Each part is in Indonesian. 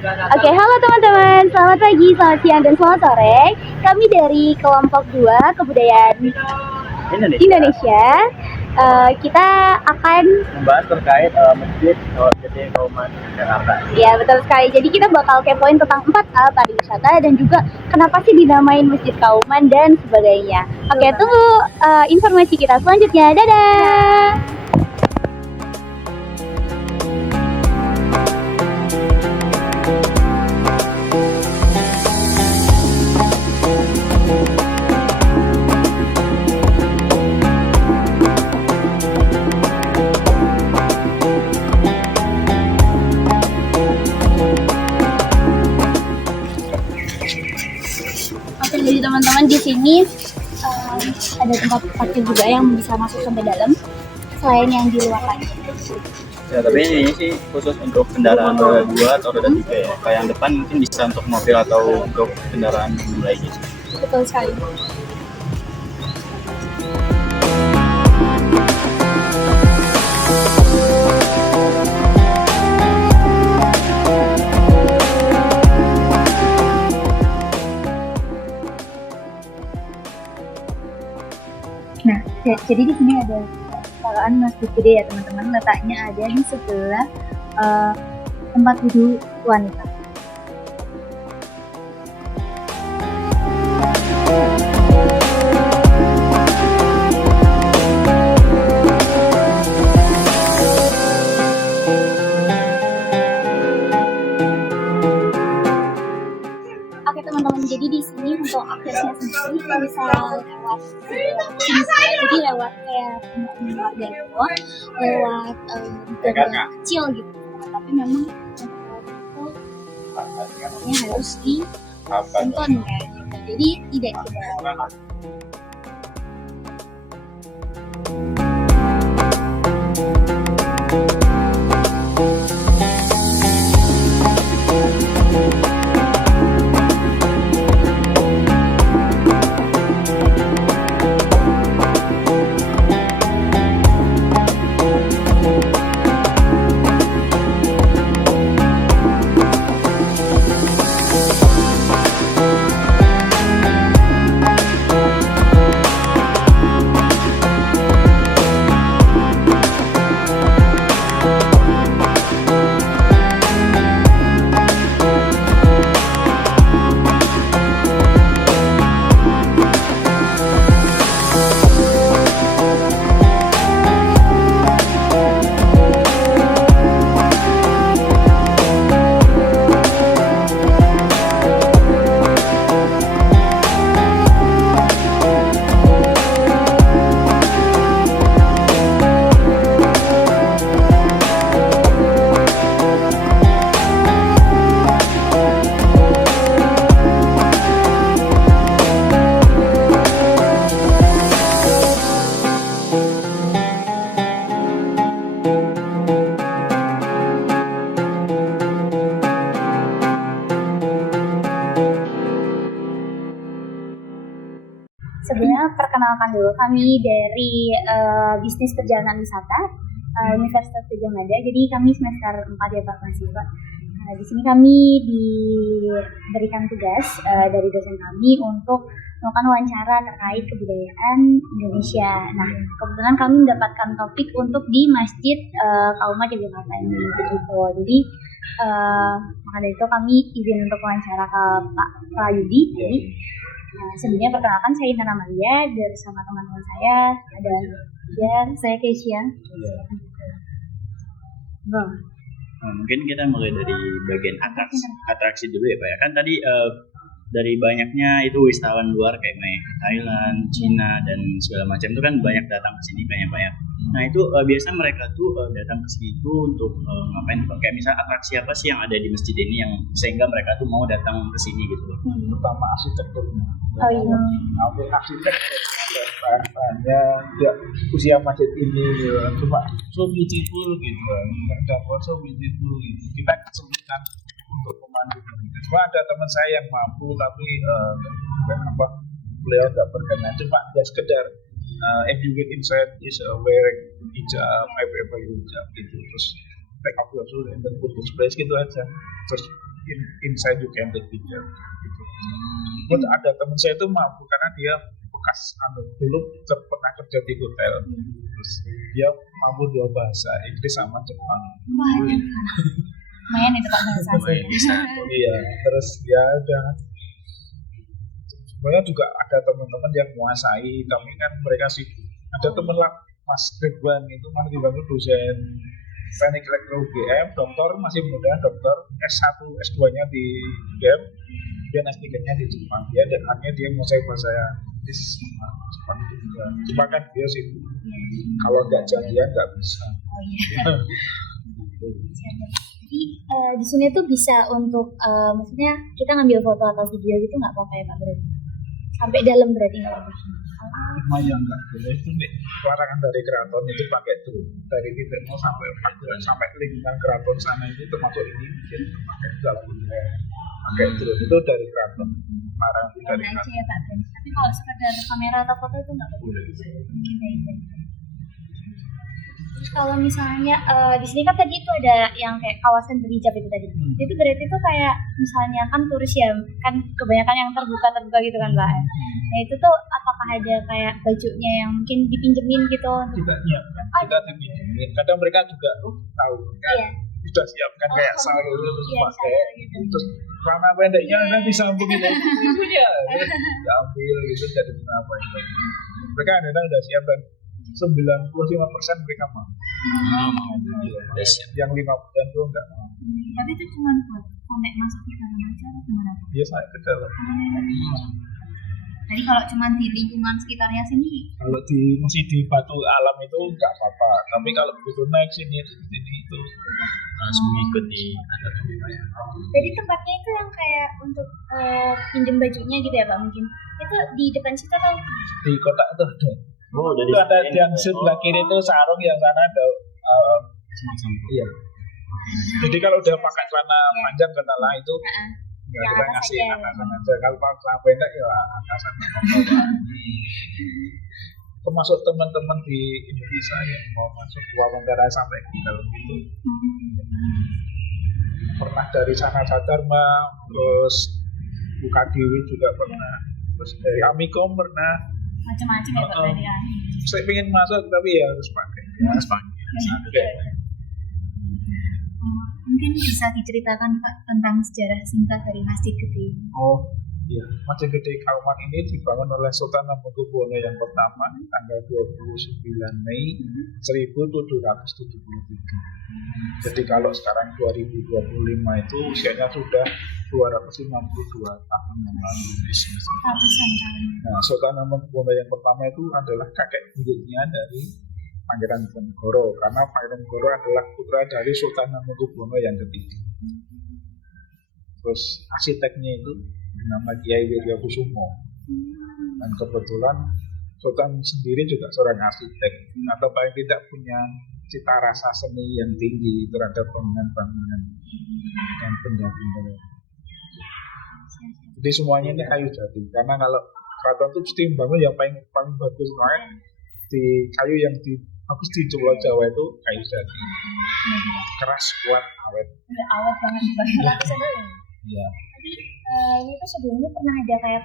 Oke, halo teman-teman. Selamat pagi, selamat siang, dan selamat sore. Kami dari kelompok 2 Kebudayaan Indonesia. Kita akan membahas terkait masjid Gede Kauman Jakarta. Ya, betul sekali. Jadi kita bakal kepoin tentang 4 hal pariwisata dan juga kenapa sih dinamain Masjid Kauman dan sebagainya. Oke, tunggu informasi kita selanjutnya. Dadah. Oke, jadi teman-teman di sini ada tempat parkir juga yang bisa masuk sampai dalam, selain yang di luar tadi. Ya, tapi ini sih khusus untuk kendaraan roda 2 atau roda 3 ya. Kayak yang depan mungkin bisa untuk mobil atau untuk kendaraan umum lainnya. Betul sekali. Nah, jadi di sini ada sekalian Masjid Gede ya teman-teman. Letaknya ada di sebelah tempat wudhu wanita. Oke teman-teman, jadi di sini untuk aksesnya sendiri kita bisa lewat sini, jadi lewat kayak lewat demo, lewat jalan kecil gitu. Tapi memang itu harus ditonton kayak gitu. Jadi tidak dibawa. Sebenarnya perkenalkan dulu, kami dari bisnis perjalanan wisata Universitas Gadjah Mada. Jadi kami semester 4 ya Pak mahasiswa. Di sini kami diberikan tugas dari dosen kami untuk melakukan wawancara terkait kebudayaan Indonesia. Nah, kebetulan kami mendapatkan topik untuk di Masjid Kauman Jakarta ini begitu. Jadi maka dari itu kami izin untuk wawancara ke Pak Prayudi. Jadi sebelumnya perkenalkan, saya Intan Amalia bersama teman-teman saya ada dan saya Keisha. Mungkin kita mulai dari bagian atraksi dulu ya Pak ya. Kan tadi dari banyaknya itu wisatawan luar kayak Thailand, Cina dan segala macam itu kan banyak datang ke sini kayak Pak ya. Nah itu biasa mereka tuh datang ke sini tuh untuk ngapain Pak? Kayak misal atraksi apa sih yang ada di masjid ini yang sehingga mereka tuh mau datang ke sini gitu Pak? Pertama arsitekturnya. Oh iya. Arsitek bahan-bahannya ya, usia masjid ini ya, cuma so beautiful gitu, so beautiful gitu. Kita kesulitan untuk memandikan. Cuma ada teman saya yang mampu tapi beliau nggak berkenan, cuma ya sekedar if you get inside is wearing hijab, hijab gitu, terus take off your shoes and then put this place gitu aja. Terus inside you can take picture gitu. Terus ada teman saya itu mampu karena dia bekas dulu pernah kerja di hotel, terus dia mampu 2 bahasa, Inggris sama Jepang. Wah, lumayan itu Pak bahasa. Iya, terus ya udah. Sebenarnya juga ada teman-teman yang menguasai, tapi kan mereka sih ada teman lah Mas Ridwan itu dosen teknik elektro UGM, dokter masih muda, dokter S1, S2-nya di UGM, dia S3-nya di Jepang. Dia dan akhirnya dia menguasai bahasa Inggris Jepang juga. Jepang kan dia sih, kalau nggak jadian nggak bisa. Oh iya. Jadi di sini tuh bisa untuk maksudnya kita ngambil foto atau video gitu nggak apa-apa ya Pak berarti? Sampai dalam berarti nggak apa-apa? Cuma yang nggak boleh itu nih larangan dari keraton itu pakai drone dari titik mau sampai lingkungan keraton sana itu termasuk ini mungkin pakai dalam pakai drone itu dari keraton larangan dari keraton. Ya Pak. Tapi kalau sekedar kamera atau foto itu nggak boleh. Terus kalau misalnya di sini kan tadi itu ada yang kayak kawasan berhijab itu tadi. Itu berarti itu kayak misalnya kan turis ya, kan kebanyakan yang terbuka gitu kan Mbak. Nah itu tuh apakah ada kayak bajunya yang mungkin dipinjemin gitu? Kita nyiapkan, kita dipinjemin. Kadang mereka juga tahu kan, sudah siapkan kayak sal gitu pakai. Terus celana pendeknya nanti disambungin aja punya, diambil gitu dari apa itu. Mereka kadang udah siap dan 95% mereka mau. Yang 5% tuh enggak mau. Tapi itu cuma buat sampai masuk ke dalam aja atau gimana? Biasa ke dalam. Jadi kalau cuma di lingkungan sekitarnya sini, kalau masih di batu alam itu enggak apa-apa. Tapi kalau begitu naik sini itu langsung mengikuti adat budaya. Jadi tempatnya itu yang kayak untuk pinjem bajunya gitu ya Pak mungkin? Itu di depan situ atau? Di kota itu ada. Oh, dari itu ada yang sebelah kiri itu sarung, yang sana ada iya. Jadi kalau udah pakai celana panjang ke tanah itu nggak kita ngasih atasan aja. Kalau pakai celana pendek ya atasan. Termasuk teman-teman di Indonesia yang mau masuk wawancara sampai di dalam itu pernah dari sana Dharma, terus UKDW juga pernah, terus dari Amikom pernah. Macam-macam ya Pak tadi ya. Saya pengen masuk tapi ya harus pakai. Harus pakai. Mungkin bisa diceritakan Pak tentang sejarah singkat dari Masjid Gede. Oh iya, Masjid Gede Kauman ini dibangun oleh Sultan Hamengkubuwono yang pertama tanggal 29 Mei 1773. Jadi kalau sekarang 2025 itu usianya sudah 252 tahun yang lalu. Nah, Sultan Hamengkubuwono yang pertama itu adalah kakek buyutnya dari Pangeran Diponegoro, karena Pangeran Diponegoro adalah putra dari Sultan Hamengkubuwono yang ketiga. Terus arsiteknya itu bernama Kiai Wiryakusumo, dan kebetulan Sultan sendiri juga seorang arsitek, atau paling tidak punya cita rasa seni yang tinggi terhadap bangunan-bangunan dan benda-benda. Jadi semuanya ini kayu jati, karena kalau keraton itu mesti bangun yang paling bagus, makanya di kayu yang bagus di Pulau Jawa itu kayu jati, keras, kuat, awet. Awet banget juga. Iya. Tapi itu sebelumnya pernah ada kayak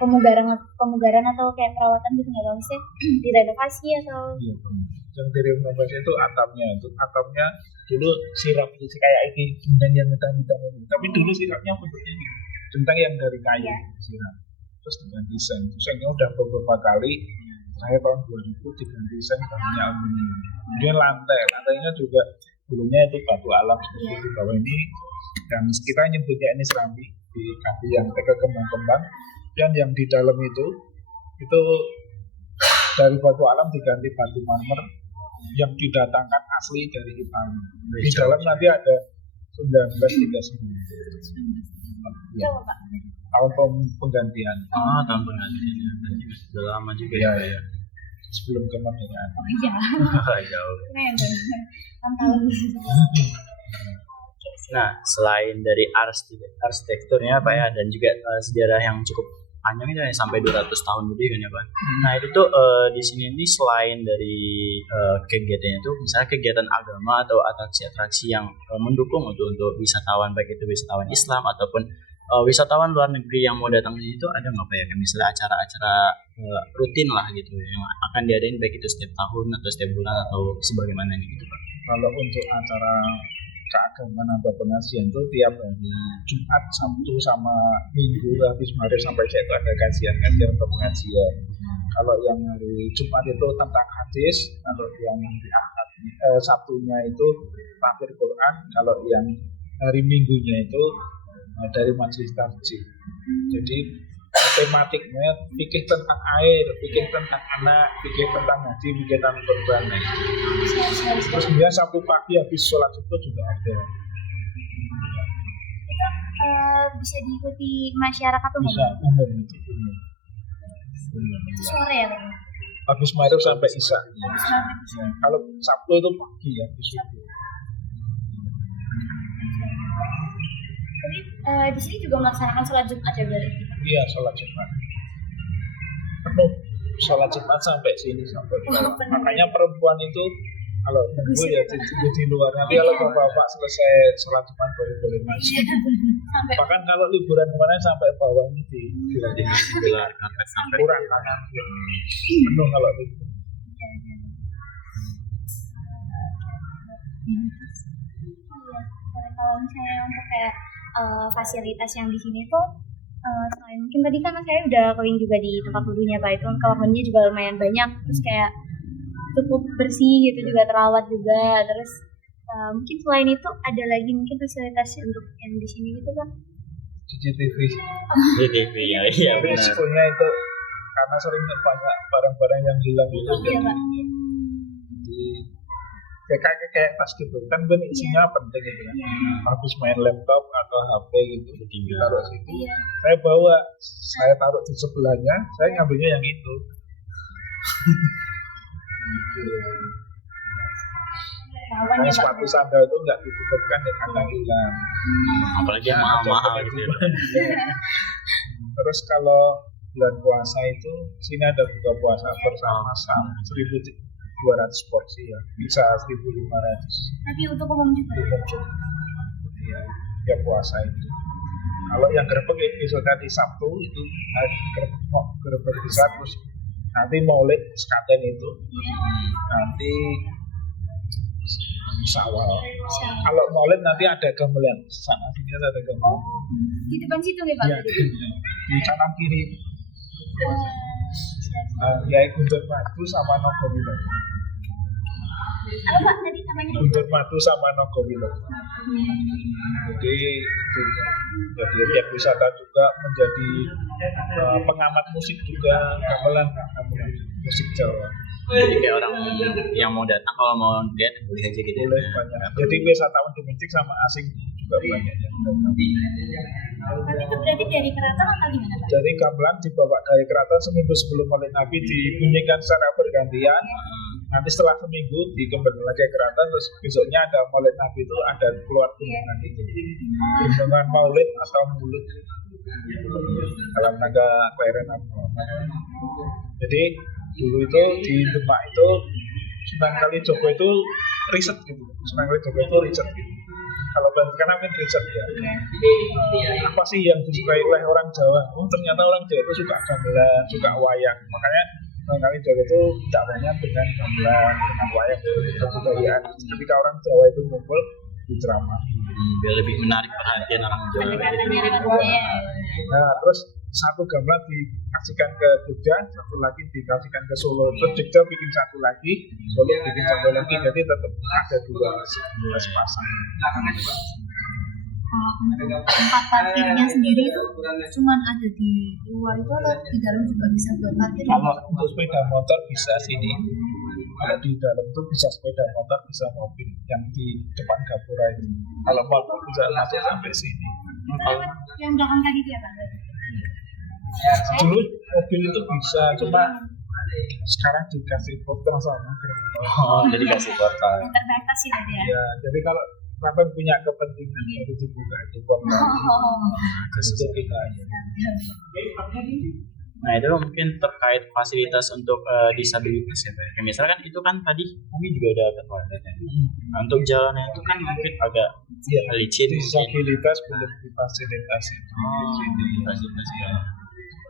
pemugaran atau kayak perawatan gitu nggak tahu sih, direnovasi atau? Iya, yang direnovasi itu atapnya dulu sirap itu kayak ini genteng yang hitam-hitam itu, tapi dulu sirapnya bentuknya genteng yang dari kayu sirap. Terus dengan desainnya udah beberapa kali. Saya tahun 2000 diganti desain bangunnya aluminium. Kemudian lantainya juga dulunya itu batu alam seperti di bawah ini, dan kita nyebutnya ini seramik, dikasih yang pakai kembang-kembang, dan yang di dalam itu dari batu alam diganti batu marmer yang didatangkan asli dari Italia. Di dalam nanti ada 1939. Ya. Tahun penggantian. Tahun penggantian. Sudah lama juga ya. Sebelum kemerdekaan. Oh iya. Jauh. Tahun. Nah, selain dari arsitekturnya Pak ya, dan juga sejarah yang cukup panjang itu ya, sampai 200 tahun lebih kan ya Pak. Nah itu tuh di sini nih selain dari kegiatannya itu misalnya kegiatan agama atau atraksi-atraksi yang mendukung untuk wisatawan, baik itu wisatawan Islam ataupun wisatawan luar negeri yang mau datang ke sini itu ada nggak Pak ya? Kayak misalnya acara-acara rutin lah gitu yang akan diadain baik itu setiap tahun atau setiap bulan atau sebagaimana gitu Pak. Kalau untuk acara keagamaan atau pengajian itu tiap hari Jumat, Sabtu sama Minggu habis maghrib sampai isya itu ada kajian atau pengajian. Kalau yang hari Jumat itu tentang hadis, kalau yang hari Ahad Sabtunya itu tafsir Quran, kalau yang hari Minggunya itu dari majelis takjil. Jadi tematiknya fikih tentang air, fikih tentang anak, fikih tentang haji, fikih tentang kurban. Terus kemudian Sabtu pagi habis sholat subuh juga ada. Bisa diikuti masyarakat umum. Bisa umum itu umum. Sore ya Pak? Habis maghrib sampai isya. Ya, kalau Sabtu itu pagi ya, habis subuh. Jadi di sini juga melaksanakan sholat Jumat ya berarti? Iya, sholat Jumat. Penuh sholat Jumat sampai sini sampai bawah. Makanya perempuan itu kalau nunggu ya di luar. Nanti kalau bapak selesai sholat Jumat baru boleh masuk. Bahkan kalau liburan kemarin sampai bawah ini Gelar karpet sampai kurang kanan. Penuh kalau liburan. Kalau misalnya untuk kayak fasilitas yang di sini tuh selain mungkin tadi kan saya udah keliling juga di tempat wudhunya Pak, itu kamar mandinya juga lumayan banyak, terus kayak cukup bersih gitu, juga terawat juga. Terus mungkin selain itu ada lagi mungkin fasilitas untuk yang di sini gitu Pak? CCTV. CCTV ya, iya benar. Risikonya itu karena seringnya banyak barang-barang yang hilang itu. Iya Pak. Kayak tas gitu kan isinya penting gitu ya. Habis main laptop atau HP gitu taruh situ. Saya bawa, saya taruh di sebelahnya, saya ngambilnya yang itu. Karena sepatu sandal itu nggak ditutupkan ya kadang hilang. Apalagi yang mahal-mahal gitu ya. Terus kalau bulan puasa itu sini ada buka puasa bersama-sama 1.200 porsi ya, bisa 1.500. Tapi untuk umum juga. Iya, ya puasa itu. Kalau yang gerbek episode tadi Sabtu itu gerbek besar, terus nanti maulid sekaten itu. Nanti Syawal. Kalau maulid nanti ada gamelan. Sana sini ada gamelan. Di depan situ ya Pak? Iya, di kanan kiri. Ya Guntur Madu sama Nogowilo. Apa Pak tadi namanya? Guntur Madu sama Nogowilo. Jadi itu jadi objek wisata juga, menjadi pengamat musik juga, gamelan musik Jawa. Jadi kayak orang yang mau datang kalau mau lihat boleh aja gitu. Boleh banyak. Jadi wisatawan domestik sama asing juga banyak yang datang. Tapi itu berarti dari keraton atau gimana Pak? Jadi gamelan dibawa dari keraton seminggu sebelum Maulid Nabi, dibunyikan secara bergantian. Nanti setelah seminggu dikembalikan lagi ke keraton, terus besoknya ada Maulid Nabi itu ada keluar kunjungan itu. Kunjungan Maulid atau Mulut dalam rangka kelahiran Nabi Muhammad. Jadi dulu itu di Demak itu Sunan Kalijogo itu riset gitu. Sunan Kalijogo itu riset gitu. Kalau sekarang kan riset ya. Apa sih yang disukai oleh orang Jawa? Oh, ternyata orang Jawa itu suka gamelan, suka wayang. Makanya Sunan Kalijogo itu tidak banyak dengan gamelan, dengan wayang, kebudayaan. Ketika orang Jawa itu ngumpul di ceramah, biar lebih menarik perhatian orang Jawa. Nah, terus satu gamelan dikasihkan ke Jogja, satu lagi dikasihkan ke Solo. Terus Jogja bikin satu lagi, Solo bikin satu lagi, jadi tetap ada dua sepasang. Tempat parkirnya sendiri itu cuma ada di luar itu atau di dalam juga bisa buat parkir? Kalau untuk sepeda motor bisa sini. Kalau di dalam itu bisa sepeda motor, bisa mobil yang di depan gapura itu. Kalau motor bisa masuk sampai sini. Yang belakang tadi itu ya Pak? Dulu mobil itu bisa, cuma sekarang dikasih portal sama gerbong. Oh, jadi kasih portal. Terbatas sih tadi ya. Ya, jadi kalau Keraton punya kepentingan dari dibuka di kota untuk kita. Nah itu mungkin terkait fasilitas untuk disabilitas ya Pak. Ya, misalkan kan itu kan tadi kami juga ada ke toiletnya. Nah, untuk jalannya itu kan mungkin agak licin. Disabilitas belum difasilitasi. Fasilitas ya.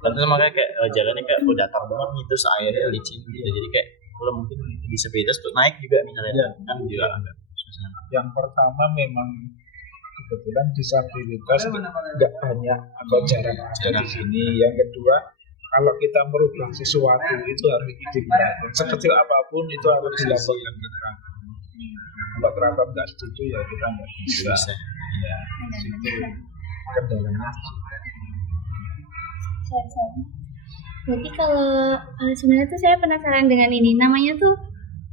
Tentu makanya kayak jalannya kayak datar banget nih, terus airnya licin gitu. Jadi kayak kalau mungkin disabilitas tuh naik juga misalnya kan juga agak susah. Yang pertama memang kebetulan disabilitas nggak banyak atau jarang ada di sini. Yang kedua, kalau kita merubah sesuatu itu harus diizinkan. Sekecil apapun itu harus dilaporkan ke keraton. Kalau keraton nggak setuju ya kita nggak bisa. Ya, itu kendalanya. Berarti kalau sebenarnya tuh saya penasaran dengan ini, namanya tuh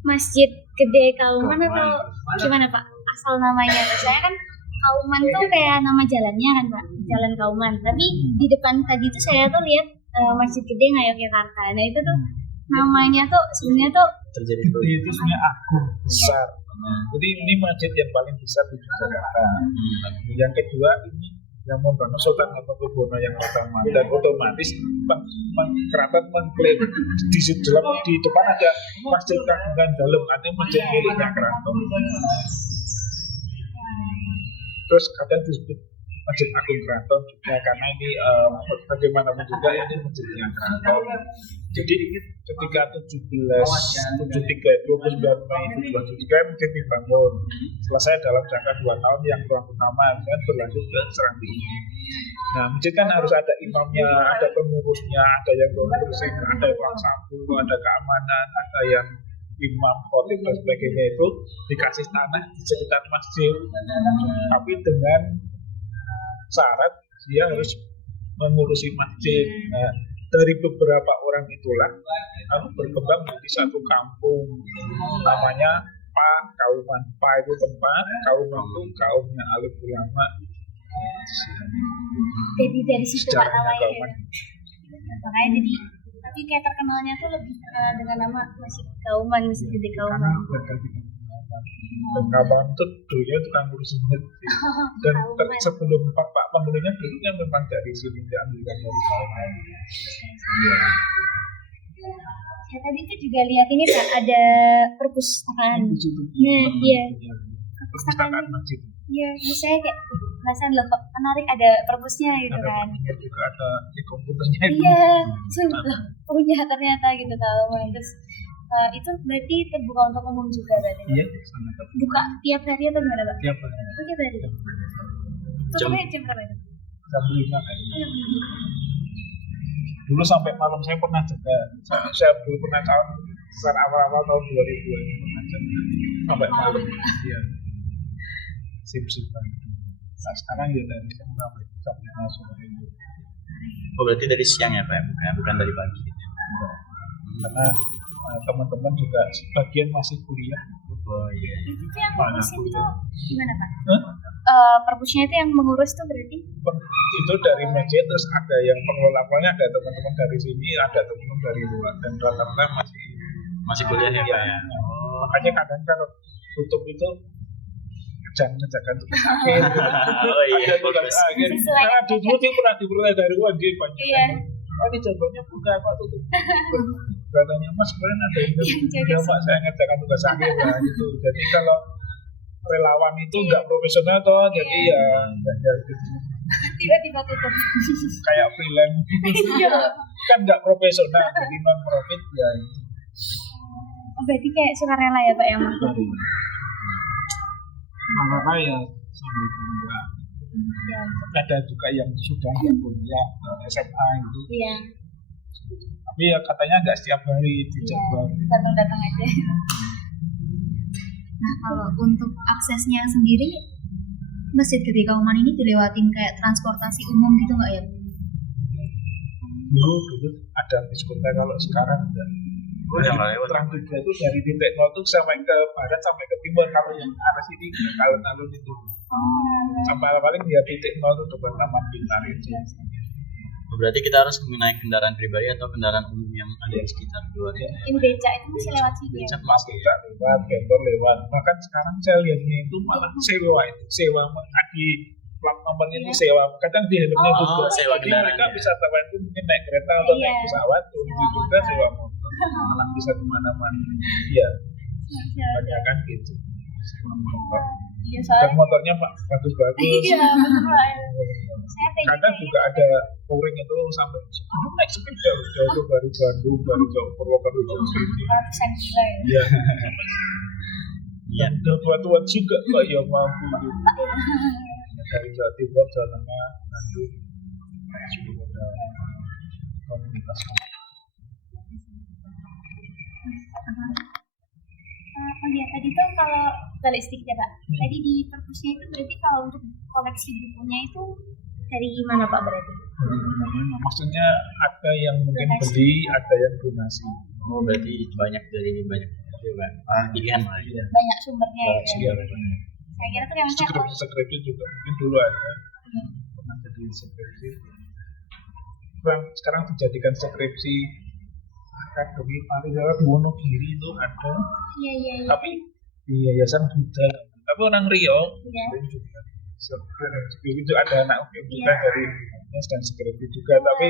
Masjid Gede Kauman atau gimana Pak? Asal namanya tuh saya kan Kauman tuh kayak nama jalannya kan Pak, Jalan Kauman. Tapi di depan tadi tuh saya tuh lihat Masjid Gede Ngayogyakarta. Nah itu tuh namanya tuh sebenarnya tuh Terjadi itu sebenarnya agung besar. Jadi ini masjid yang paling besar di Jakarta. Yang kedua ini yang membangun Sultan Hamengkubuwono yang pertama, dan otomatis keraton mengklaim di depan ada masjid kagungan dalam, ada masjid miliknya keraton. Terus kadang disebut Masjid Agung Keraton juga karena ini bagaimanapun juga ini masjidnya keraton. Jadi ketika 29 Mei 1973 mungkin dibangun, selesai dalam jangka 2 tahun yang ruang utama dan berlanjut ke Serambi. Nah, masjid kan harus ada imamnya, ada pengurusnya, ada yang bersih, ada ruang sapu, ada keamanan, ada yang imam, khotib dan sebagainya. Itu dikasih tanah di sekitar masjid, tapi dengan syarat dia harus mengurusi masjid. Nah, dari beberapa orang itulah berkembang menjadi satu kampung namanya Kauman. Itu tempat, Kauman itu kaumnya alim ulama. Jadi dari situ Pak namanya. Makanya jadi tapi kayak terkenalnya tuh lebih dengan nama Masjid Kauman, Masjid Gede Kauman. Dan Kauman itu dulunya tukang ngurus masjid. Dan sebelum Pak penghulunya dulunya memang dari sini diambilkan dari Kauman. Saya tadi tuh juga lihat ini Pak, ada perpustakaan. Nah, iya. Perpustakaan masjid. Iya, saya kayak penasaran loh kok menarik ada perpusnya gitu kan. Juga ada di komputernya. Iya, loh, punya ternyata gitu Kauman. Terus itu berarti terbuka untuk umum juga berarti? Iya, sama terbuka. Buka tiap hari atau gimana Pak? Tiap hari. Oh, tiap hari. Jam berapa itu? Jam 5 kayaknya. Dulu sampai malam saya pernah jaga. Saya dulu pernah saat awal-awal tahun 2000 ini pernah jaga sampai malam. Iya. Sip-sipan. Nah, sekarang ya dari jam berapa? Jam 5 sore. Oh berarti dari siang ya Pak, bukan dari pagi. Karena teman-teman juga sebagian masih kuliah. Oh iya. Itu tuh yang mengurus itu gimana Pak? Huh? Perpusnya itu yang mengurus tuh berarti? Itu dari masjid, terus ada yang pengelolanya, ada teman-teman dari sini, ada teman-teman dari luar, dan rata-rata masih kuliah ya Pak ya. Makanya kadang kalau tutup itu jangan ngejakan tugas akhir. Oh iya. Ada tugas akhir. Karena dulu itu pernah diperoleh dari luar dia banyak. Iya. Oh ini jawabannya buka Pak tutup. Katanya Mas kemarin ada yang ya Pak saya ngerjakan tugas akhir lah gitu. Jadi kalau relawan itu nggak profesional toh, jadi ya gitu. Tiba-tiba tutup. Kayak freelance kan nggak profesional, jadi non profit ya. Oh, berarti kayak sukarela ya Pak yang melakukan? Maka ya sambil kuliah. Ada juga yang sudah kuliah SMA itu. Iya. Tapi ya katanya nggak setiap hari dicoba. Datang-datang aja. Nah kalau untuk aksesnya sendiri, Masjid Gede Kauman ini dilewatin kayak transportasi umum gitu nggak ya? Dulu ada diskotek, kalau sekarang enggak. Trans 3 itu dari titik 0 itu sampai ke barat sampai ke timur. Kalau yang arah sini alun-alun itu sampai paling ya titik 0 itu depan Taman Pintar itu. Berarti kita harus menaik kendaraan pribadi atau kendaraan umum yang ada di sekitar luar ya. Ini beca itu masih lewat sini ya. Becak Mas masih tidak lewat, vendor lewat. Bahkan sekarang saya lihatnya itu malah sewa di plat nomornya itu sewa. Kadang di helmnya Oh, juga. sewa Jadi kendaraan, mereka ya. wisatawan itu mungkin naik kereta atau Iya. naik pesawat, Sewa juga motor. sewa motor. Malah bisa kemana-mana. Iya, banyak kan gitu. Sewa motor. Iya Dan soalnya. motornya bagus-bagus. Iya betul Pak. Saya pengen Kadang juga ada touring itu sampai naik sepeda jauh dari Bandung, dari jauh Purwokerto jauh sini. ratusan kilo ya. Iya. Iya. Dan udah tua-tua juga kok ya mampu gitu. Dari Jawa Timur, Jawa Tengah, Bandung, sudah ada komunitas. Oh iya tadi tuh kalau balik sedikit ya Pak. Tadi di perpusnya itu berarti kalau untuk koleksi bukunya itu dari mana Pak berarti? Maksudnya ada yang mungkin beli, ada yang donasi. Oh berarti banyak dari banyak pilihan lah ya. Banyak sumbernya ya. Sekian. Saya kira tuh yang saya Skripsi juga mungkin dulu ada. Pernah jadi skripsi. Sekarang dijadikan skripsi akademi pariwisata di Wonogiri itu ada. iya. Tapi di Yayasan Buddha. Tapi orang Riau Iya. sering juga. Skripsi itu ada anak UGM juga dari UNES dan skripsi juga. Tapi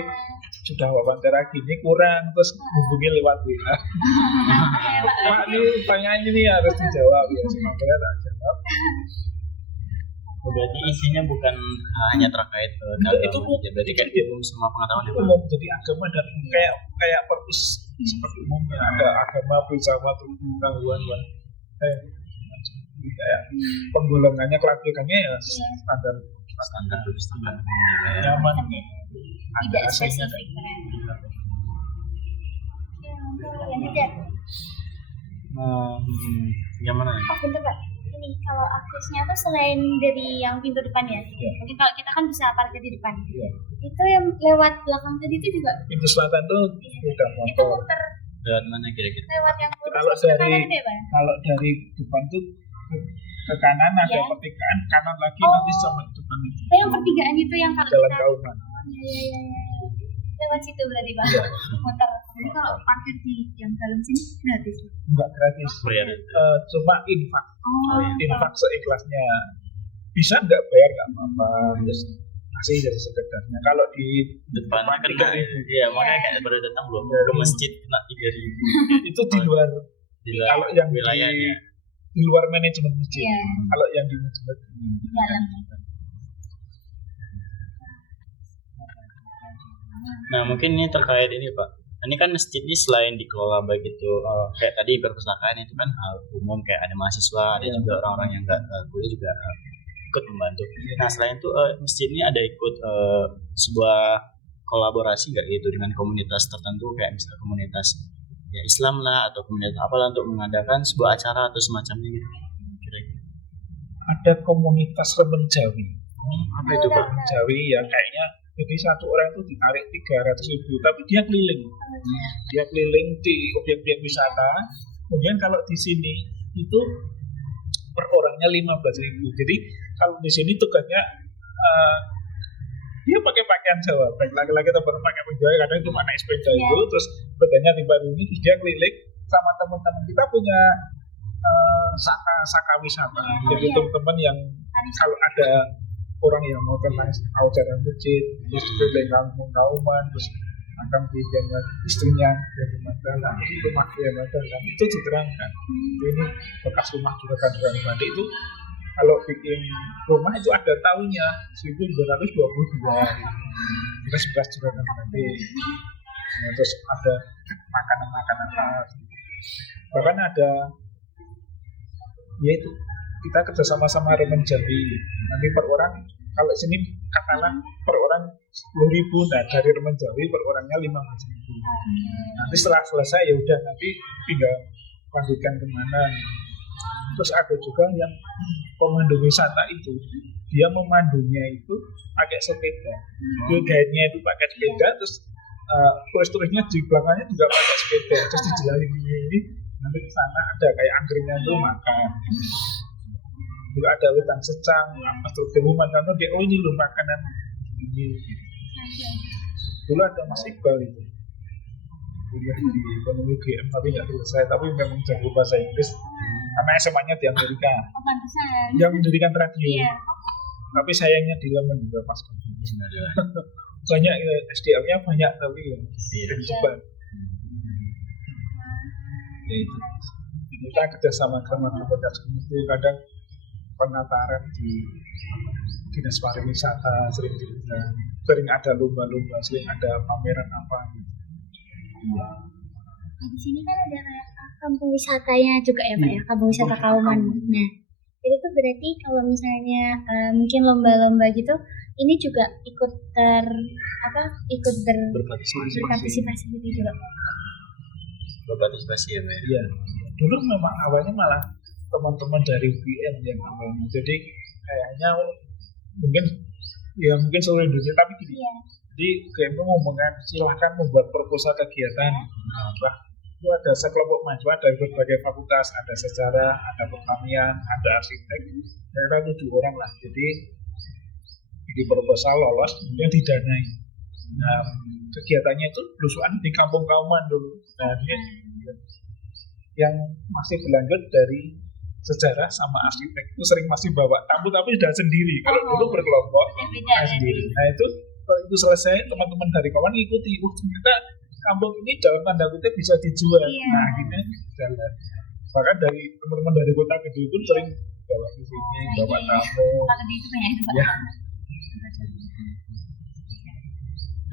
sudah wawancara gini kurang, terus hubungi lewat WA. Pak ini pertanyaan ini harus dijawab ya. Semoga tak jawab. Oh, berarti isinya bukan hanya terkait Itu agama umum. ya, berarti kan umum semua pengetahuan ya, Pak? Umum jadi agama dan kayak perpus seperti umumnya ada agama, filsafat, pengetahuan, kayak penggolongannya, klasifikannya ya standar. standar standar Nyaman. Tidak Ada AC-nya. spesifik. Lanjut ya. Yang mana nih? Oh bentar Pak. Ini kalau aksesnya tuh selain dari yang pintu depan ya. Iya. Mungkin kalau kita kan bisa parkir di depan. Iya. Itu yang lewat belakang tadi itu juga. Pintu selatan tuh udah Itu motor. muter Lewat mana kira-kira? lewat yang lurus Kalau terus ke dari- kanan deh Pak. Kalau dari depan tuh ke kanan ada Iya. pertigaan, kanan lagi Oh. nanti sama depan itu. Oh yang pertigaan itu yang kalau Jalan kita. Kauman. Oh, iya. Lewat situ berarti Pak. Iya. Muter. Jadi kalau parkir di yang dalam sini gratis. Enggak gratis. Bayar. Cuma infak. Oh, Infak seikhlasnya. Bisa nggak bayar nggak apa-apa. Terus kasih jadi sekedarnya. Kalau di Depan kan Tiga nggak ribu. iya makanya kayak baru datang belum Iya. ke masjid kena 3.000 itu di luar. di luar Kalau yang wilayahnya. di luar manajemen masjid. Iya. Kalau yang di manajemen di dalam. Nah mungkin ini terkait ini Pak. Ini kan masjid ini selain dikelola baik itu kayak tadi perpustakaan itu kan umum kayak ada mahasiswa, ada Iya. juga orang-orang yang nggak kuliah juga ikut membantu. Nah selain itu masjid ini ada ikut sebuah kolaborasi nggak gitu dengan komunitas tertentu kayak misalnya komunitas ya Islam lah atau komunitas apalah untuk mengadakan sebuah acara atau semacamnya gitu. Kira-kira. ada komunitas Remen Jawi. Apa itu Pak? Remen Jawi yang kayaknya jadi satu orang itu ditarik 300.000, tapi dia keliling. Dia keliling di objek-objek wisata. Kemudian kalau di sini itu per orangnya 15.000. Jadi kalau di sini tugasnya dia pakai pakaian Jawa, baik laki-laki atau perempuan pakai pakaian Jawa, kadang cuma naik sepeda Iya. itu, terus sepedanya dibarungi, terus dia keliling sama teman-teman kita punya saka wisata. Jadi iya. teman-teman yang kalau ada orang yang mau tentang ajaran masjid, terus keliling kampung Kauman, terus akan dijaga istrinya jadi masalah, rumah dia masalah, itu diterangkan. Ini bekas rumah juragan Mandi itu kalau bikin rumah itu ada tahunnya 1922. Kita 11 juragan Mandi. Nah, terus ada makanan-makanan khas. Bahkan ada yaitu kita kerjasama sama Remen Jawi. Nanti per orang kalau sini katakan per orang 10.000, nah dari Remen Jawi per orangnya 15.000. Nanti setelah selesai ya udah nanti tinggal lanjutkan kemana. Terus ada juga yang pemandu wisata itu dia memandunya itu pakai sepeda. Tour guide-nya itu pakai sepeda, terus turis-turisnya di belakangnya juga pakai sepeda. Terus dijelasin ini nanti ke sana ada kayak anggringnya itu makan. Juga ada wedang secang, apa tuh demuman karena dia oh ini loh makanan ini. Dulu ada Mas Iqbal itu kuliah di ekonomi UGM tapi nggak selesai, tapi memang jago bahasa Inggris karena SMA-nya di Amerika yang mendirikan radio. Iya. Tapi sayangnya di Lemen juga pas banyak SDM-nya banyak tapi cepat. Ya itu kita kerjasama sama Komunitas itu kadang penataran di dinas pariwisata sering ada lomba-lomba, sering ada pameran apa gitu. Nah, di sini kan ada kayak kampung wisatanya juga ya Pak ya, kampung wisata Kauman. Nah, itu tuh berarti kalau misalnya mungkin lomba-lomba gitu, ini juga ikut berpartisipasi gitu juga. Berpartisipasi ya Pak. Iya. Dulu memang awalnya malah teman-teman dari UGM yang awalnya. Jadi kayaknya mungkin seluruh Indonesia tapi gini. Iya. Jadi UGM itu ngomongkan silahkan membuat proposal kegiatan. Nah, itu ada sekelompok mahasiswa dari berbagai fakultas, ada sejarah, ada pertanian, ada arsitek, ada 7 orang lah. Jadi di proposal lolos, kemudian didanai. Nah, kegiatannya itu belusuan di Kampung Kauman dulu. Nah, ini yang masih berlanjut dari sejarah sama arsitek itu sering masih bawa tamu tapi sudah sendiri. Kalau dulu berkelompok sendiri. Nah kalau itu selesai teman-teman dari kawan ikuti. Ternyata kampung ini dalam tanda kutip bisa dijual. Nah akhirnya jalan. Bahkan dari teman-teman dari Kota Kediri pun sering bawa ke sini, bawa tamu. Ya.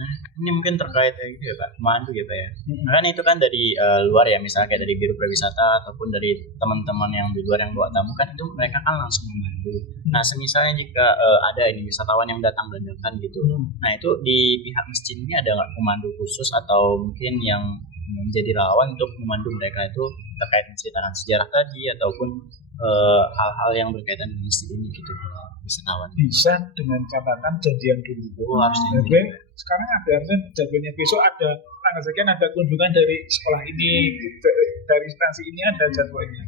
Nah, ini mungkin terkait gitu ya Pak, pemandu ya Pak ya. Nah, kan itu kan dari luar ya, misalnya kayak dari Biro Pariwisata ataupun dari teman-teman yang di luar yang bawa tamu kan itu mereka kan langsung memandu. Nah, semisalnya jika ada ini wisatawan yang datang dadakan gitu. Nah, itu di pihak masjid ini ada nggak pemandu khusus atau mungkin yang menjadi relawan untuk memandu mereka itu terkait menceritakan sejarah tadi ataupun hal-hal yang berkaitan dengan masjid ini gitu wisatawan. Bisa dengan catatan janjian dulu. Harus sekarang ada jadwalnya besok ada tanggal sekian ada kunjungan dari sekolah ini, dari instansi ini ada jadwalnya.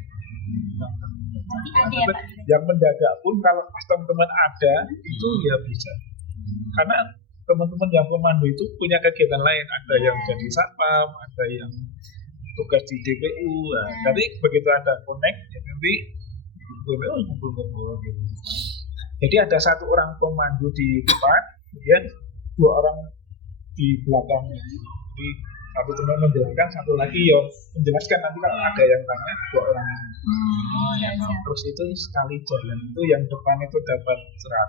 Yang mendadak pun kalau pas teman-teman ada itu ya bisa. Karena teman-teman yang pemandu itu punya kegiatan lain, ada yang jadi satpam, ada yang tugas di DPU. Nah, nanti begitu ada connect, ya nanti kumpul-kumpul gitu. Jadi ada 1 orang pemandu di depan, kemudian 2 orang di belakang. Jadi satu teman menjelaskan, satu lagi yang menjelaskan nanti kalau ada yang tanya 2 orang. Terus itu sekali jalan itu yang depan itu dapat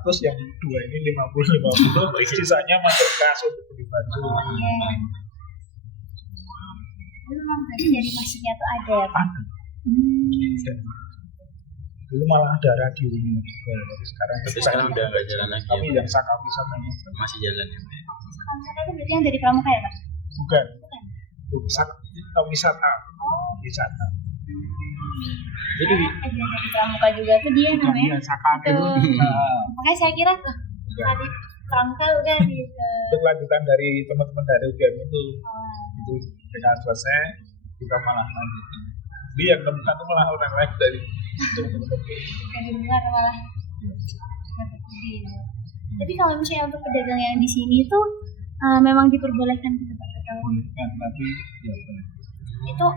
100, yang 2 ini 50, sisanya masuk kas untuk beli baju. Itu memang dari masjidnya tuh ada ya Pak? Dulu malah ada radio ini juga. Sekarang udah nggak jalan lagi. Tapi yang Sakapi sama masih jalan ya. Wisata itu berarti yang dari Pramuka ya Pak? Bukan. Wisata. Wisata. Jadi dari Pramuka juga tuh dia namanya. Sakapi itu. Makanya saya kira tadi Pramuka udah gitu. Berlanjutan dari teman-teman dari UGM itu. Itu dengan selesai kita malah lanjutin. Dia yang temukan itu malah orang lain dari luar malah. Tapi kalau misalnya untuk pedagang yang di sini itu memang diperbolehkan gitu Pak? Tapi ya itu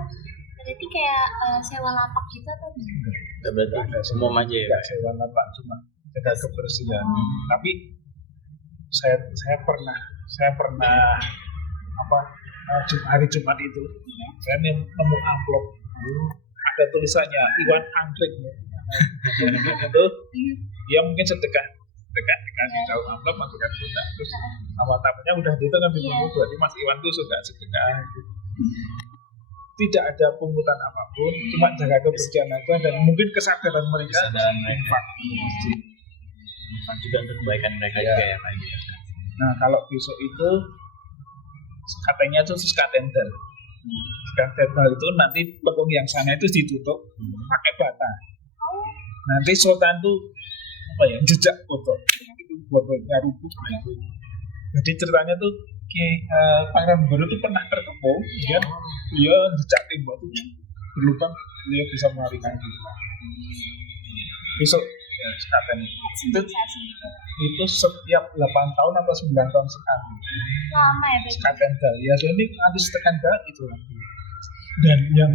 berarti kayak sewa lapak gitu atau gimana? Berarti semua aja ya? Nggak sewa lapak, cuma jaga kebersihan. Tapi saya pernah hari Jumat itu saya nemu amplop ada tulisannya Iwan Angkrik itu dia mungkin sedekah dikasih tahu amplop masukkan kuota terus nama tamunya udah gitu kan berarti Mas Iwan tuh sudah sedekah gitu. Tidak ada pungutan apapun, cuma jaga kebersihan aja dan mungkin kesadaran mereka dan infak juga untuk kebaikan mereka juga ya Pak. Nah kalau besok itu katanya itu skatender. Skatender itu nanti lekung yang sana itu ditutup pakai bata. Nanti sultan tuh jejak botol, botolnya rubuh. Jadi ceritanya tuh Pangeran Baru tuh pernah terkepung, dia jejak tembok tuh berlubang, dia bisa melarikan diri. Besok Ya, sekaten Sinkronisasi gitu. itu setiap 8 tahun atau 9 tahun sekali. Lama ya berarti. Sekaten ya jadi nanti setekan itu lagi. Dan yang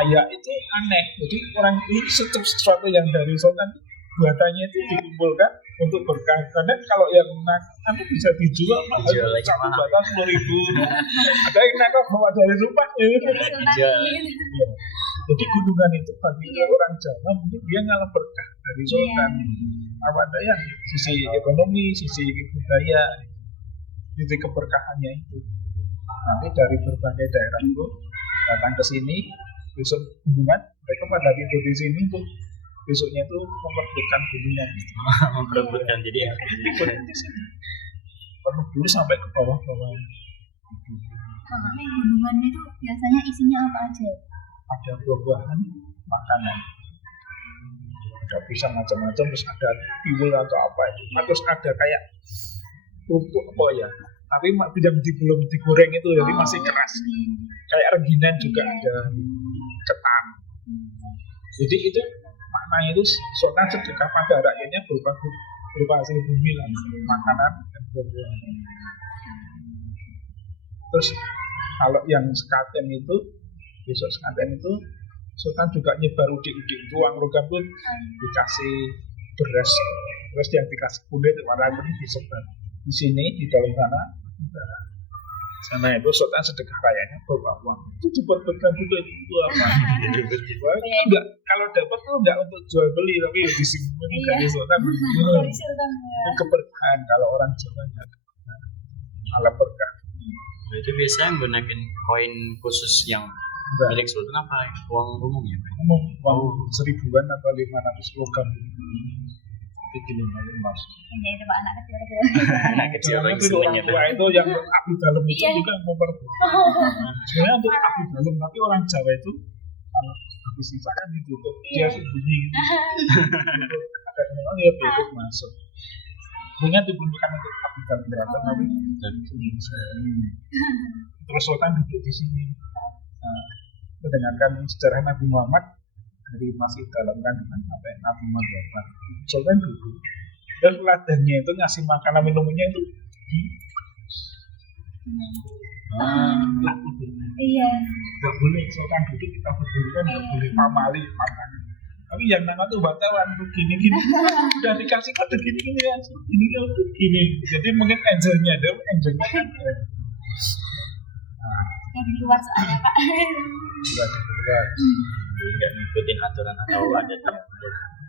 ayah itu aneh, jadi orang itu sesuatu yang dari sultan buatannya itu dikumpulkan untuk berkah. Karena kalau yang nanti bisa dijual mahal, Dijual lagi satu mahal. batang 10.000. Ada yang nangkap bawa dari rumahnya. Dari Sultan Iya. ini. Ya. Jadi gunungan itu bagi Iya. orang Jawa mungkin dia ngalah berkah dari sultan. Apa daya sisi ekonomi, sisi budaya, sisi keberkahannya itu. Nanti dari berbagai daerah itu datang ke sini, besok gunungan mereka pada tidur di sini tuh. Besoknya itu memperebutkan gunungan. memperebutkan jadi ya Ikut di sini. Penuh dulu sampai ke bawah-bawah. Kalau ini gunungan itu biasanya isinya apa aja? Ada buah-buahan, makanan. Ada pisang macam-macam, terus ada tiwul atau apa itu. Terus ada kayak pupuk apa ya. Tapi yang belum digoreng itu, jadi masih keras. Kayak rengginang juga ada, ketan. Jadi itu maknanya itu sultan sedekah pada rakyatnya berupa hasil bumi lah, makanan dan buah-buahan. Terus kalau yang sekaten itu, besok sekaten itu sultan juga nyebar udik-udik itu uang logam pun dikasih beras, terus yang dikasih kulit warna kuning disebar di sini di dalam sana itu sultan sedekah rakyatnya berupa uang itu dibuat-buatkan juga itu apa enggak, kalau dapat tuh enggak untuk jual beli tapi ya disimpan dari sultan Dari Sultan. itu keberkahan kalau orang Jawa ya alam berkah. itu biasanya menggunakan koin khusus yang Enggak, milik sultan apa uang umum ya Pak? umum uang 1000-an atau 500 logam itu emas. Ini itu Pak anak kecil itu. anak kecil Jangan lagi itu orang senengnya tua itu yang abdi dalam itu Iya. juga memperbutkan. Sebenarnya untuk abdi dalam tapi orang Jawa itu kalau habis sisakan ditutup dia sembunyi gitu. Ada memang ya belum masuk. Punya diperlukan untuk abdi dalam berapa tapi terus sultan duduk di sini. Nah, mendengarkan sejarah Nabi Muhammad dari masih dalam kandungan sampai Nabi Muhammad wafat. Sultan duduk. Dan ladannya itu ngasih makanan minumnya itu Iya. nggak boleh sultan duduk kita berdiri kan nggak boleh pamali makan. Tapi yang nangka tuh wartawan tuh gini udah dikasih kode gini ya ini kalau tuh gini. Jadi mungkin angelnya ada angelnya. Nah, Yang di luar soalnya Pak. buat nggak ngikutin aturan atau adat ya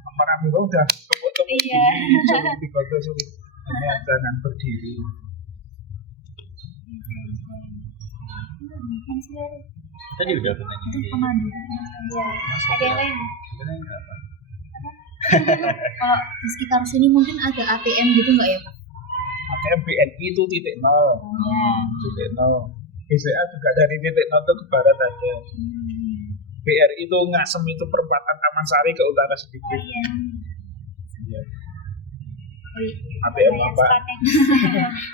apa namanya udah tepuk-tepuk Iya. gini jangan dikode suruh jangan berdiri. tadi udah pernah Itu pemandu. Iya. Ada yang lain? Kalau di sekitar sini mungkin ada ATM gitu nggak ya Pak? ATM BNI itu titik nol. Iya. Titik nol. BCA juga dari titik nol itu ke barat aja. BRI itu Ngasem itu perempatan Taman Sari ke utara sedikit. Iya. Iya. ATM ATM apa?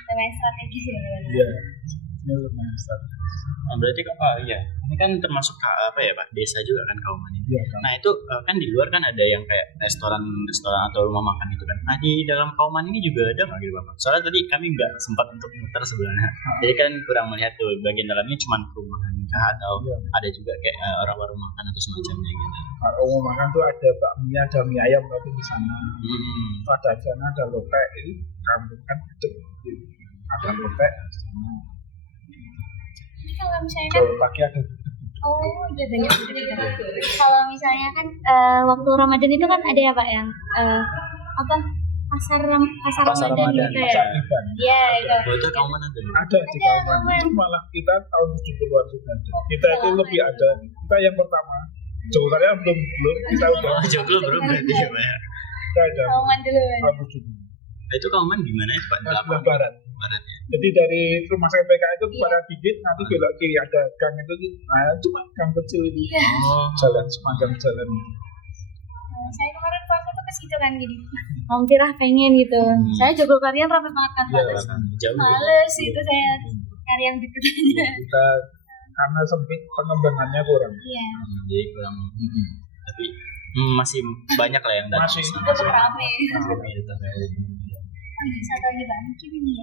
Lumayan strategis ya. Iya. Ini lumayan strategis. Oh, berarti iya ini kan termasuk apa ya Pak desa juga kan Kauman ini. Iya kan. Nah itu kan di luar kan ada yang kayak restoran atau rumah makan itu kan. Nah di dalam Kauman ini juga ada nggak gitu Bapak? Soalnya tadi kami nggak sempat untuk muter sebelahnya. Jadi kan kurang melihat tuh bagian dalamnya cuma perumahan kah atau Iya. ada juga kayak orang warung makan atau semacamnya gitu. Kalau mau makan tuh ada bakmi, ada mie ayam tapi di sana. Ada di sana ada lotek ini kampung kan gede. Ada lotek di sana. Kalau misalnya kan Kalau pagi ada oh iya banyak juga. Kalau misalnya kan waktu Ramadan itu kan ada ya Pak yang apa pasar Pasar Ramadan Ramadan, gitu ya. pasar ikan. Iya itu. Oh itu Kauman ada loh. Ada di Ada, Kauman. Kauman. Itu malah kita tahun 70-an sudah ada. Kita itu lebih ada. Kita yang pertama. Jogja belum kita udah Oh Joglo belum berarti ya Pak ya. kita ada Kauman dulu. tahun 70. Nah, itu Kauman di mana ya Pak? Di Sebelah Lampung barat. Barat ya. Jadi dari rumah saya PK itu ke barat dikit, nanti belok kiri ada gang itu, nah cuma gang kecil itu, Iya. Oh. jalan sepanjang jalan. Saya kemarin puasa tuh ke situ kan gini. Mampir ah pengen gitu. Saya Joglo Karian ramai banget kan Iya, Pak. Jauh. Males itu saya cari yang deket aja. Kita karena sempit pengembangannya kurang. Iya. Jadi kurang. Tapi Masih banyak lah yang datang. Masih Tetap ramai. Satu lagi Pak, mungkin ini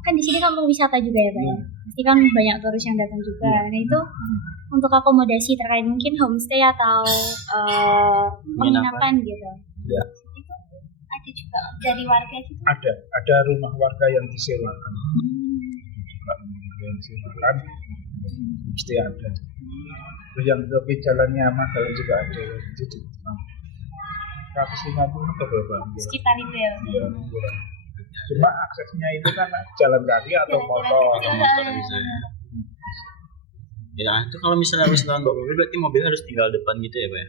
kan di sini kampung wisata juga ya Pak ya. Pasti kan banyak turis yang datang juga. Nah itu untuk akomodasi terkait mungkin homestay atau penginapan gitu. Ya. Itu ada juga dari warga gitu. Ada rumah warga yang disewakan. Juga yang disewakan mesti ada. Terus yang lebih jalannya Magelang juga ada itu juga. 150 atau berapa? Sekitar itu ya. Iya, kurang. Cuma aksesnya itu kan jalan kaki atau motor. Bisa. Ya, itu kalau misalnya wisatawan bawa mobil berarti mobil harus tinggal depan gitu ya, Pak ya?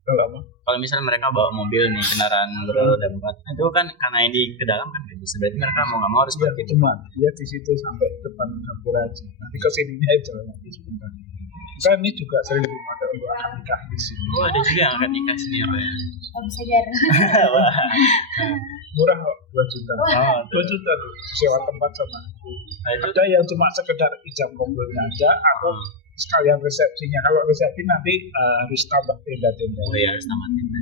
Kalau apa? Kalau misalnya mereka bawa mobil nih, kendaraan beroda 4, itu kan karena yang di ke dalam kan nggak bisa. Berarti mereka mau nggak mau harus Ya, cuma dia di situ sampai depan dapur aja. Nanti ke sininya jalan kaki sebentar. Kan ini juga sering dipakai untuk akad nikah di sini. Oh, ada juga yang akan nikah sini ya, Pak ya? Oh bisa jar. Murah kok, 2 juta. Oh, 2 juta tuh sewa tempat sama. Ada yang cuma sekedar ijab kabulnya aja atau sekalian resepsinya. Kalau resepsi nanti harus tambah tenda-tenda. Oh iya, harus tambah tenda.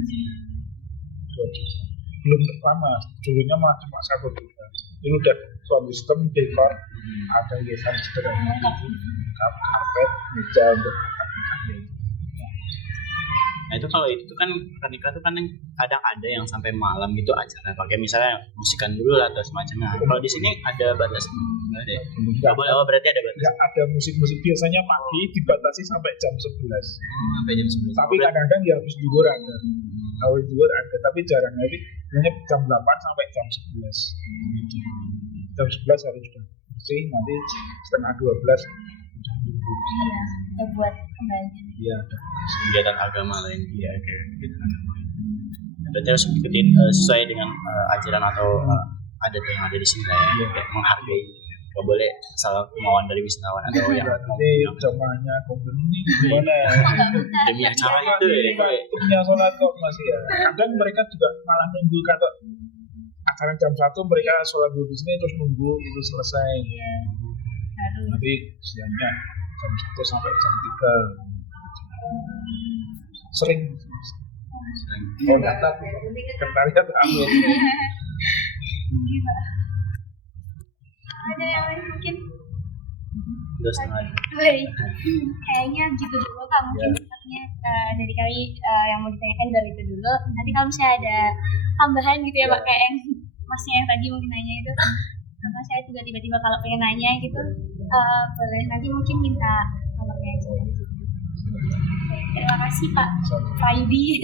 2 juta. Belum lama, dulunya malah cuma 1 juta. Ini udah sound system, dekor, ada hiasan sederhana gitu, karpet, meja untuk akad nikahnya. Nah itu kalau itu kan nikah tuh kan kadang ada yang sampai malam gitu acara pakai misalnya musikan dulu lah atau semacamnya. Kalau di sini ada batas nggak ada? Nggak boleh. Oh berarti ada batas. Nggak ada musik-musik, biasanya pagi dibatasi sampai jam 11. Sampai jam 11. Tapi kadang-kadang ya habis zuhur ada. Habis zuhur ada, tapi jarang. Jadi hanya jam 8 sampai jam 11. Jam 11 harus sudah bersih, nanti setengah 12 udah nunggu. Iya, kita buat kembali. Iya, kegiatan agama lain dia kayak kegiatan agama lain. Berarti harus ikutin sesuai dengan ajaran atau adat yang ada di sini lah ya, kayak menghargai. Gak boleh salah kemauan dari wisatawan atau yang nanti jamaahnya kompeni ini gimana ya? demi acara itu ya. Punya sholat kok masih ya. Kadang mereka juga malah nunggu kalau acara jam 1 mereka sholat dulu di sini terus nunggu itu selesai. Iya. Nanti siangnya jam 1 sampai jam 3. Sering. Oh, daftar. Sekretariat amin. Tinggi Pak. Ada yang lain mungkin? Udah setengah. Baik. Kayaknya gitu dulu Kak. Mungkin sepertinya dari kami yang mau ditanyakan dari itu dulu. Nanti kalau misalnya ada tambahan gitu ya Pak, kayak yang masnya yang tadi mungkin nanya itu. Karena saya juga tiba-tiba kalau pengen nanya gitu, boleh nanti mungkin minta nomornya aja. Terima kasih Pak Faidi.